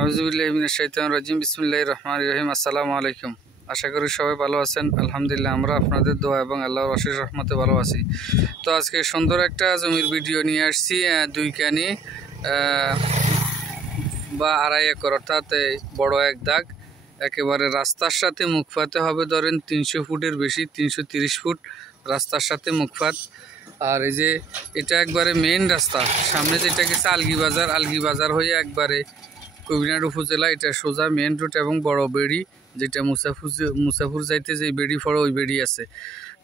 আউযুবিল্লাহি মিনাশ শাইতানির রাজিম বিসমিল্লাহির রহমানির রহিম। আসসালামু আলাইকুম। আশা করি সবাই ভালো আছেন। আলহামদুলিল্লাহ আমরা আপনাদের দোয়া এবং আল্লাহর অশেষ রহমতে ভালো আছি। তো আজকে সুন্দর একটা জমির ভিডিও নিয়ে আসছি। 2 কানি বা 2.5 একর, অর্থাৎ বড় এক দাগ, একেবারে রাস্তার সাথে মুখপাতে হবে ধরেন 300 ফুটের বেশি, 330 ফুট রাস্তার সাথে মুখপাত। আর এই যে এটা একবারে মেইন রাস্তা, সামনে যেটা গেছে আলগি বাজার হয়ে একবারে কবিরহাট উপজেলা, এটা সোজা মেইন রোড এবং বড় বেড়ি, যেটা মুসাফুর যাইতে যে বেড়ি পড়ে ওই বেড়ি আছে।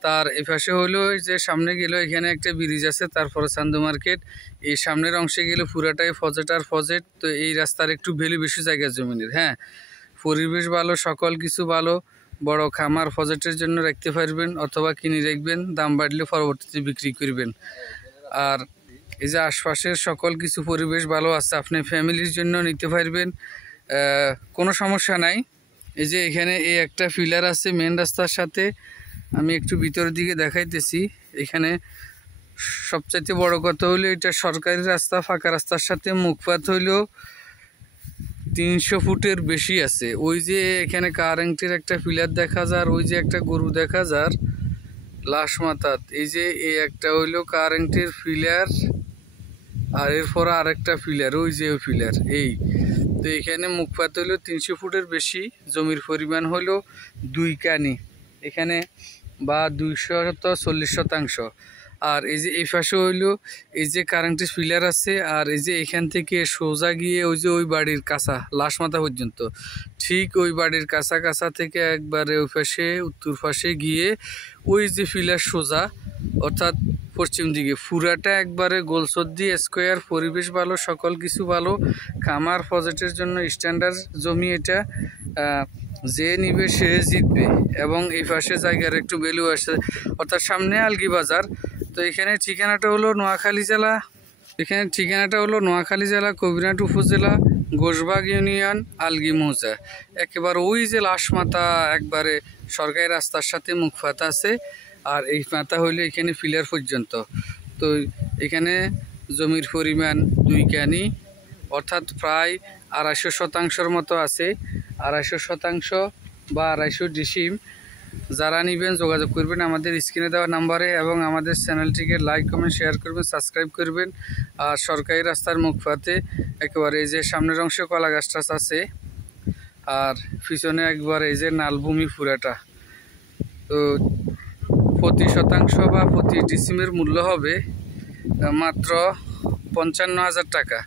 তার এই পাশে হইলো যে সামনে গেল এখানে একটা ব্রিজ আছে, তারপরে চান্দু মার্কেট। এই সামনের অংশে গেলে পুরাটাই ফজেট আর ফজেট। তো এই রাস্তার একটু ভ্যালু বেশি জায়গা জমিনের। হ্যাঁ, পরিবেশ ভালো, সকল কিছু ভালো। বড় খামার ফজেটের জন্য রাখতে পারবেন অথবা কিনে রাখবেন, দাম বাড়লে পরবর্তীতে বিক্রি করবেন। আর এই যে আশপাশের সকল কিছু পরিবেশ ভালো আছে, আপনি ফ্যামিলির জন্য নিতে পারবেন, কোনো সমস্যা নাই। এই যে এখানে এই একটা পিলার আছে মেন রাস্তার সাথে, আমি একটু ভিতরের দিকে দেখাইতেছি। এখানে সবচাইতে বড় কথা হলো এটা সরকারি রাস্তা, ফাঁকা রাস্তার সাথে মুখপাত হইলেও 300 ফুটের বেশি আছে। ওই যে এখানে কারেন্টের একটা পিলার দেখা যায়, ওই যে একটা গরু দেখা যায় লাশ মাথাত, এই যে এই একটা হইলো কারেন্টের পিলার, আর এরপর আরেকটা পিলার, ওই যে ওই পিলার এই। তো এখানে মুখপাত হইলো 300 ফুটের বেশি, জমির পরিমাণ হইলো 2 কানি এখানে, বা 240 শতাংশ। আর এই যে এই পাশে হইলো এই যে কারেন্টের পিলার আছে, আর এই যে এখান থেকে সোজা গিয়ে ওই যে ওই বাড়ির কাছা লাশ মাথা পর্যন্ত, ঠিক ওই বাড়ির কাছা থেকে একবারে ওই পাশে উত্তর পাশে গিয়ে ওই যে পিলার সোজা, অর্থাৎ পশ্চিম দিকে পুরাটা একবারে গোলসদ্দি স্কোয়ার। পরিবেশ ভালো, সকল কিছু ভালো, খামার ফজেটের জন্য স্ট্যান্ডার্ড জমি এটা। যে নিবে সে জিতবে। এবং এই পাশে জায়গার একটু ভ্যালু আছে, অর্থাৎ সামনে আলগি বাজার। তো এখানে ঠিকানাটা হলো নোয়াখালী জেলা কবিরহাট উপজেলা, ঘোষবাগ ইউনিয়ন, আলগি মৌজা। একেবারে ওই যে লাশ মাথা একবারে সরকারি রাস্তার সাথে মুখপাত আছে, আর এই মাথা হইলে এখানে পিলার পর্যন্ত। তো এখানে জমির পরিমাণ 2 কানি, অর্থাৎ প্রায় 250 শতাংশের মতো আছে। 250 শতাংশ বা 250 ডিসিম। যারা নেবেন যোগাযোগ করবেন আমাদের স্ক্রিনে দেওয়া নাম্বারে, এবং আমাদের চ্যানেলটিকে লাইক কমেন্ট শেয়ার করবেন, সাবস্ক্রাইব করবেন। আর সরকারি রাস্তার মুখপাতে একেবারে এই যে সামনের অংশে কলা গাছ টাছ আছে, আর পিছনে একবারে এই যে নালভূমি পুরাটা। তো প্রতি শতাংশ বা প্রতি ডিসিমের মূল্য হবে মাত্র 55,000 টাকা।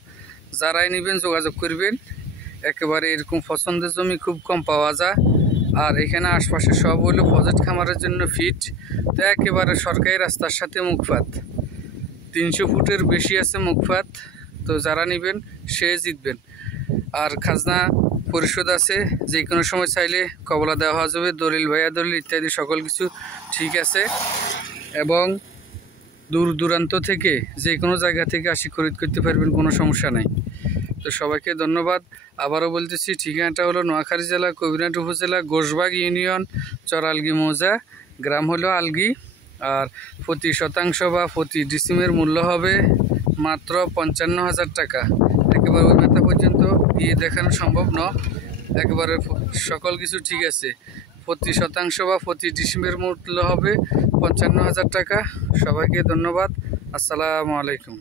যারাই নেবেন যোগাযোগ করবেন। একেবারে এরকম পছন্দের জমি খুব কম পাওয়া যায়। আর এখানে আশপাশে সব হলো ফজেট খামারের জন্য ফিট। তো একেবারে সরকারি রাস্তার সাথে মুখপাত, 300 ফুটের বেশি আছে মুখপাত। তো যারা নেবেন সে জিতবেন। আর খাজনা পরিশোধ আছে, যে কোনো সময় চাইলে কবলা দেওয়া যাবে, দলিল ভাইয়া দলিল ইত্যাদি সকল কিছু ঠিক আছে। এবং দূর দূরান্ত থেকে যে কোনো জায়গা থেকে আসি খরিদ করতে পারবেন, কোনো সমস্যা নাই। তো সবাইকে ধন্যবাদ। আবারও বলতেছি, ঠিকানাটা হলো নোয়াখালী জেলা কবিরহাট উপজেলা, ঘোষবাগ ইউনিয়ন, চর আলগি মৌজা, গ্রাম হলো আলগি। আর প্রতি শতাংশ বা প্রতি ডিসিমের মূল্য হবে মাত্র 55,000 টাকা। একেবারে ওই মাথা পর্যন্ত গিয়ে দেখানো সম্ভব নয়। একেবারে সকল কিছু ঠিক আছে। প্রতি শতাংশ বা প্রতি ডিসিমের মূল্য হবে 55,000 টাকা। সবাইকে ধন্যবাদ। আসসালামু আলাইকুম।